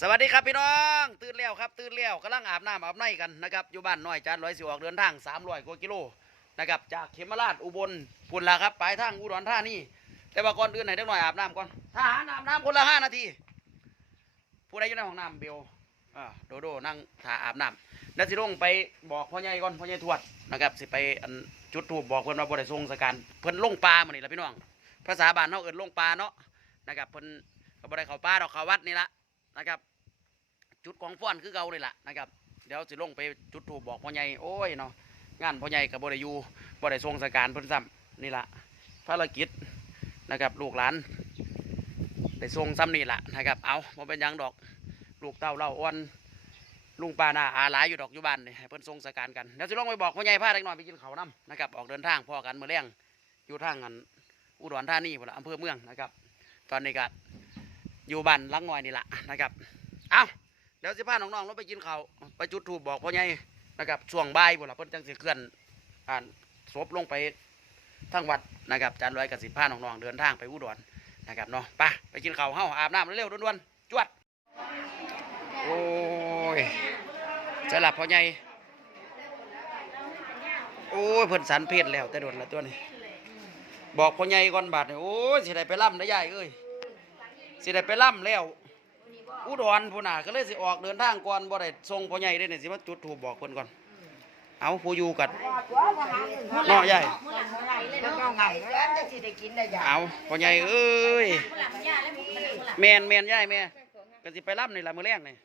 สวัสดีครับพี่น้อง ตื่นแล้วครับ ตื่นแล้วกำลังอาบน้ำอาบในกันนะครับอยู่บ้านน้อยจานร้อยสิออกเดินทาง300กว่ากิโลนะครับจากเขมราชอุบลพุ่นละครับปลายทางอุดรธานีแต่ว่าก่อนอื่นไหนเด็กหน่อยอาบน้ำก่อนทหารอาบน้ำคนละห้านาทีผู้ใดอยู่ในห้องน้ำเบลอ่าโดโดนั่งถ่าอาบน้ำแล้วสิลงไปบอกพ่อใหญ่ก่อนพ่อใหญ่ทวดนะครับสิไปจุดทูบบอกเพิ่อนว่าบ่ได้ทรงสการเพิ่อนลงปลาเหมือนี้ล่ะพี่น้องภาษาบ้านเฮาเอิ้นลงปลาเนาะนะครับเพิ่อนก็บ่ได้เขาป่าดอกเขาวัดนี่ละ นะครับ จุดของฟ้อนคือเก่าเลยล่ะนะครับ เดี๋ยวสิลงไปจุดถูกบอกพ่อใหญ่โอ้ยเนาะงานพ่อใหญ่กับบ่ได้อยู่บ่ได้ทรงสการเพิ่นซ้ำนี่ล่ะภารกิจนะครับลูกหลานได้ทรงซ้ำนี่ล่ะนะครับ เอาบ่เป็นยังดอกลูกเต้าเล่าอ้วนลุงปานาอาหลายอยู่ดอกอยู่บ้านนี่ให้เพิ่นทรงสการกันเดี๋ยวสิลงไปบอกพ่อใหญ่พาเด็กน้อยไปกินเขาน้ำนะครับออกเดินทางพ่อกันเมื้อแรงอยู่ทางอันอุดรธานีพุ่นละอำเภอเมืองนะครับ ตอนนี้ก็ อยู่บ้านลังน้อยนี่แหละนะครับ เอาเดี๋ยวสิพาน้องๆลงไปกินข้าวไปจุดถูปบอกพ่อใหญ่นะครับช่วงบ่ายพุ่นละเพิ่นจังสิเคลื่อนอ่านศพลงไปทั้งวัดนะครับจานร้อยกับสิพาน้องๆเดินทางไปอุดรนะครับเนาะไปไปกินข้าวเฮาอาบน้ำเร็วๆด่วนๆจวดโอ้ยจะหลับพ่อใหญ่โอ้ยเพิ่นสันเพศแล้วแต่โดนละตัวนี้ บอกพ่อใหญ่ก่อนบาดนี่ยโอ้ยสิได้ไปล่ำได้ยายเอ้ย สิได้ไปล่ำแล้ว อุดรพุ่นน่ะก็เลยสิออกเดินทางก่อนบ่ได้ส่งพ่อใหญ่ได้เนี่ยสิมาจุดถูกบอกเพิ่นก่อน เอาผู้อยู่กันเนาะใหญ่แล้วก็ไงแล้วจะสิได้กินได้ยาเอาพ่อใหญ่เอ้ยแม่นแม่นยายแม่ก็สิไปรับนี่ล่ะมื้อแรงนี่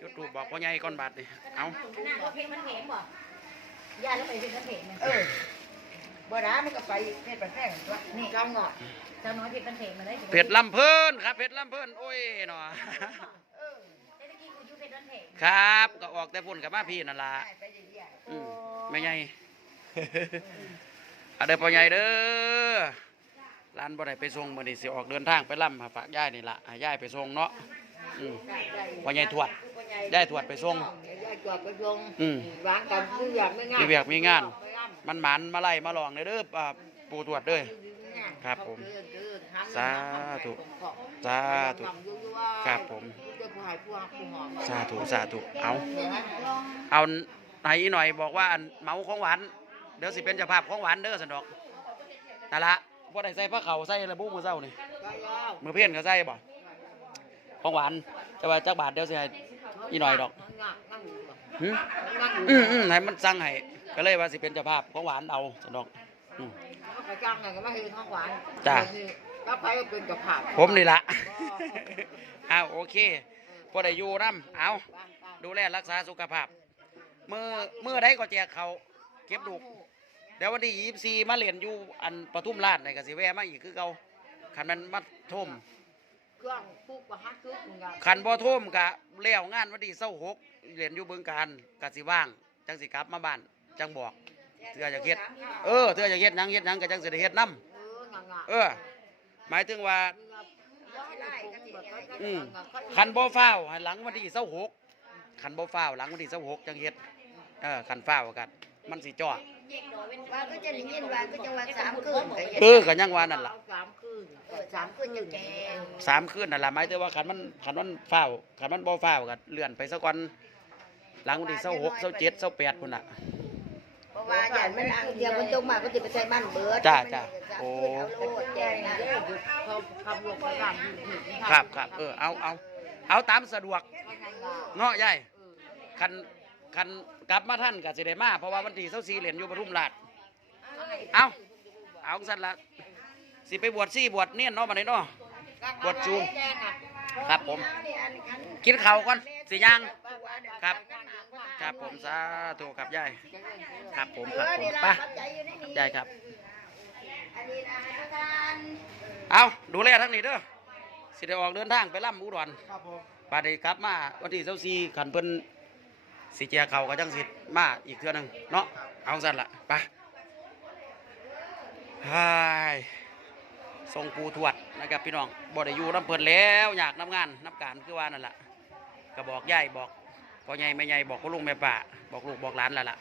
จุดถูกบอกพ่อใหญ่ก่อนบาดนี่เอา ยาแล้วไปเป็นกระเพงเออ บ่ได้มันก็ไปเพชรประแท่งตัวนี่กำงอดเจ้าน้อยเพชรบันเทงมาได้เผ็ดลำเพิ่นครับเผ็ดลำเพิ่นโอ้ยเนาะเออเมื่อกี้กูอยู่เพชรบันเทงครับ ก็ออกแต่พุ่นกับมาพี่นั่นล่ะไปเรื่อยอืมแม่ใหญ่เอาเด้อพ่อใหญ่เด้อร้านบ่ได้ไปส่งมื้อนี้สิออกเดินทางไปล่ำหาฝากยายนี่ล่ะให้ยายไปส่งเนาะอืมๆพ่อใหญ่ทวดยายทวดไปส่งยายตรวจไปลงอืมวางกันคืออยากไม่งานมีเวียกมีงาน มันหมันมาไล่มาลองเด้อเด้ออ่าปู่ทวดเด้อ ครับผมสาธุสาธุครับผม สาธุสาธุเอา เอาไหนหน่อยบอกว่าอันเมาของหวาน เดี๋ยวสิเป็นเจ้าภาพของหวานเด้อสันดอกนั่นละบ่ได้ใส่ผ้าเขาวใส่ระบุมือเศร้านี่มือเพี้ยนก็ใส่บ่ของหวานแต่ว่าจักบาทเดี๋ยวสิให้อีหน่อยดอกหึอืมอืมให้มันสั่งให้ ก็เลยว่าสิเป็นเจ้าภาพของหวานเอาสันดอกอืมไปจ้างไงก็ไม่ให้ข้าวหวานจ้ะ ก็ไปก็เป็นกับผักผมนี่ละเอาโอเคพอได้อยู่น้ำเอาดูแลรักษาสุขภาพมือมือใดก็แจกเขาเก็บลูก เดี๋ยววันที่ยี่สี่มาเรียนอยู่อันปทุมราชในกสิแวะมาอีกคือเก่าขันมันมาท่มเครื่องปลูกก็ฮักคือเหมือนกันขันบ่ท่มกะเลี้ยวงานวันที่เศร้าหกเรียนอยู่เบืองการกสิว่าง จังสิกลับมาบ้าน จังบอกเถื่อจะเฮ็ดเออเถื่อจะเฮ็ดหยังเฮ็ดหยังก็จังสิได้เฮ็ดนํเอองังงะเออ หมายถึงว่าได้อืมคันบ่ฟ้าวให้หลังวันที่เศร้าหกคันบ่ฟ้าวหลังวันที่เศร้าหกจังเฮ็ดเออคันฟ้าวกันมันสิจ่อว่าก็จะได้ยินว่าก็จะว่าสามคืนเออก็ยังว่านั่นล่ะสามคืนเออสามคืนอยู่แกสามคืนนั่นล่ะหมายถึงว่าคันมันคันมันฟ้าวคันมันบ่ฟ้าวก็เลื่อนไปซะก่อนหลังวันที่เศร้าหกเศร้าเจ็ดเศร้าแปดพุ่นน่ะเพราะ ว่าอย่างมันอังเดียวมันตรงมาก็จะไปใช้มันเบิดจ้าจ้าโอ้เอาโลดแจ้งนะเขาขับรถไปบ้านอยู่ที่ครับครับเออเอาเอาเอาตามสะดวกเนาะยายคันคันกลับมาท่านก็สิได้มาเพราะว่าวันที่เศร้าสี่เหรียญอยู่ปทุมราชเอาเอาสั่นละสิไปบวชซี่บวชเนียนเนาะมาไหนเนาะบวชจูงครับผมกินข้าวก่อนสิย่างครับ ครับผมสาธุครับยายครับผมครับผมไปยายครับ เอาดูแลทั้งนี้เด้อสิได้ออกเดินทางไปล่ำอุดรครับผมบาดนี้กลับมาวันที่เสาซีขันเพิ่นสิแจกเขาก็จังสิมาอีกเทื่อหนึงเนาะเอาสั่นละไปฮายส่งปูทวดนะครับพี่น้องบ่ได้อยู่น้ำเพิ่นแล้วอยากน้ำงานน้ำการคือว่านั่นล่ะก็บอกยายบอก พ่อใหญ่แม่ใหญ่บอกพ่อลุงแม่ป่าบอกลูกบอกหลานแล้วล่ะ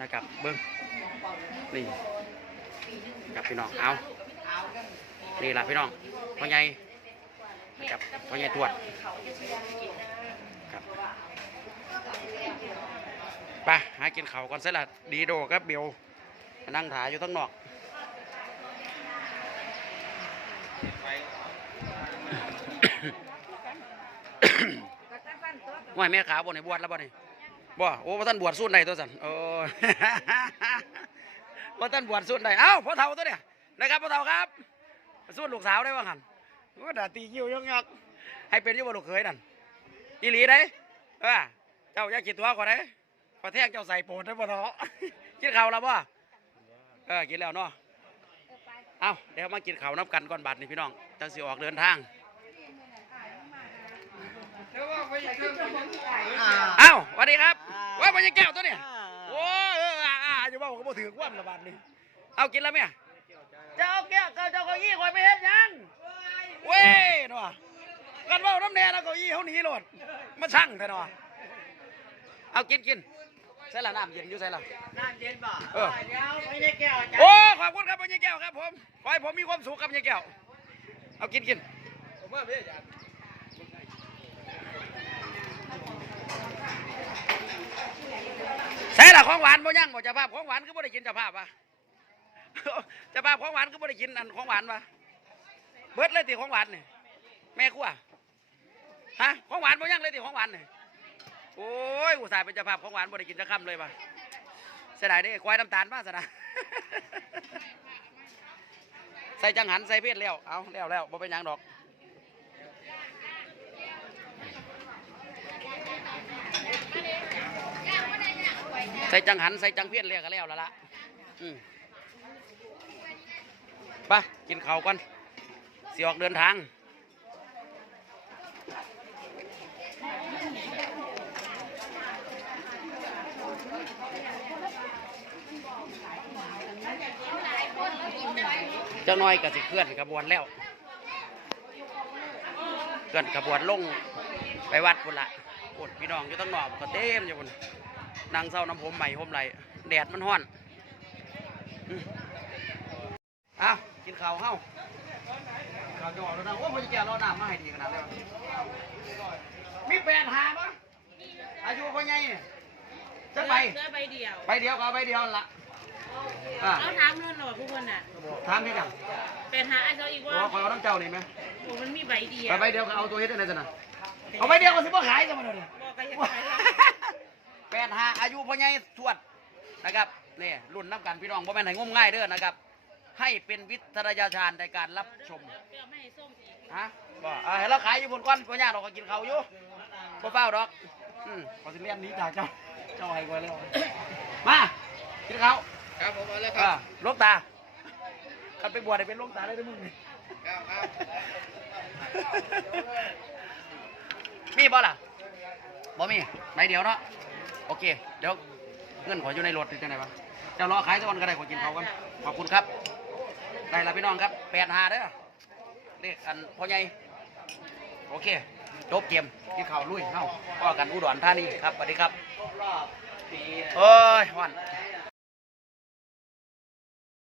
นะครับเบิ้งนี่ครับพี่น้องเอานี่ล่ะพี่น้องพ่อใหญ่นะครับพ่อใหญ่ตรวจครับไปหากินเขาก่อนเสร็จละดีโดครับเบลไปนั่งถ่ายอยู่ทั้งนอก ว่าแม่ขาวบ่ในบวชแล้วบ่นี่บ่โอ้พ่ท่านบวชสุดใดตัวสันโอ้พ่ท่านบวชสุดใดเอ้าพ่อเฒ่าตัวเนี่ยนะครับพ่อเฒ่าครับสุดลูกสาวได้ว่าหันว่าด่าตีคิ้วยกยักให้เป็นอยี่บ่ลูกเขยนั่นอีหลีได้เออเจ้าอย่าคิดตัวก่อนได้พอแท่งเจ้าใส่โปรดได้บ่เนาะกินข้าวแล้วบ่เออกินแล้วเนาะเอ้าเดี๋ยวมากินข้าวน้ำกันก่อนบัดนี่พี่น้องจังสิออกเดินทาง อ่าเอ้าสวัสดีครับว่ามันยังแก้วตัวเนี่ยโอ้ยเอออ่าอ่าอยู่บ้านผมก็บ่ถือคว่ำละบาดนี่เอากินแล้วเมียเจ้าแก้วเจ้าเจ้าเก้าอี้คอยไปเฮ็ดหยังเว้ยเนาะกันว่าน้ำแน่แล้วเก้าอี้เขาหนีโลดมาช่างแต่เนาะเอากินกินใส่ละน้ำเย็นอยู่ใส่ละน้ำเย็นบ่เออเดี๋ยวไม่ได้แก้วจ้ะโอ้ขอบคุณครับพ่อใหญ่แก้วครับผมขอให้ผมมีความสุขครับพ่อใหญ่แก้วเอากินกิน ใส่ละของหวานบ่ยังบ่จะภาพของหวานคือบ่ได้กินจะภาพวะจะภาพของหวานคือบ่ได้กินอันของหวานวะเบิดเลยติของหวานนี่แม่ครัวฮะของหวานบ่ยังเลยติของหวานนี่โอ้ยอุตส่าห์เป็นจ้าภาพของหวานบ่ได้กินจะค่ำเลยวะเสียดายเด้ควายน้ำตาลมาซะนะใส่จังหันใส่เพชรแล้วเอาแล้วแล้วบ่เป็นยังดอก ใส่จังหันใส่จังเพี้ยนเรียกกันแล้วละละอืมไปกินข้าวก่อนสิออกเดินทางเจ้าน้อยก็สิเคลื่อนขบวนแล้ว เคลื่อนขบวนลงไปวัดพุ่นละปวดพี่น้องอยู่ตั้งหนอกก็เต็มอยู่พุ่น นางเศร้าน้ำผมใหม่ผมไหลแดดมันห้อนอืมเอากินข้าวเฮ้าข้าวจอแล้วนะโอ้พอจะแก่รอน้ำมาให้ดีขนาดนี้วะมีแปดหาปะอายุพ่อใหญ่เนี่ยจะไปเลือใบเดียวไปเดียวก็เอาไปเดียวนั่นละอ่าเอาถามเงินหน่อยผู้คนน่ะถามนี่กันเป็นหาอันเจ้าอีกโอ้ว่าขอเอาน้ำเจ้านี่ไหมโอ้มันมีใบเดียวไปไปเดียวก็เอาตัวเฮ็ดได้ไหนสินะเอาไปเดียวก็สิบ่ขายจะมาเลยบอกไปยังไง แปดหาอายุพ่อใหญ่ทวดนะครับนี่รุ่นน้ำกันพี่น้องพ่อแม่นให้งมง่ายเด้อนะครับ ให้เป็นวิทยาทานในการรับชมเปรี้ยวไม่ให้ส้มอีกฮะบ่อ่าให้เราขายอยู่บนก้อนพ่อญาติเราก็กินเขาวอยู่พ่เฝ้าดอกอืมขอสิเลียนหนี้จากเจ้าเจ้าให้ไว้แล้วมากินเขาวครับผมเอาเลยคอ่ารับหลวงตาคันไปบวชได้เป็นหลวงตาได้ด้วยมึงนี่ครับครับมีบ่ล่ะบ่มีไหนเดียวเนาะ โอเค เดี๋ยวเงินขออยู่ในรถถึงจะไหนวะเจ้ารอขายสักวันก็ได้ขอกินเขาวกันขอบคุณครับ ได้ละพี่น้องครับแปดหาเด้อเลขอันพ่อใหญ่โอเคจบเกมกินข้าวลุยเข้าพ่อกันอุดรธานีครับสวัสดีครับโอ้ยวัน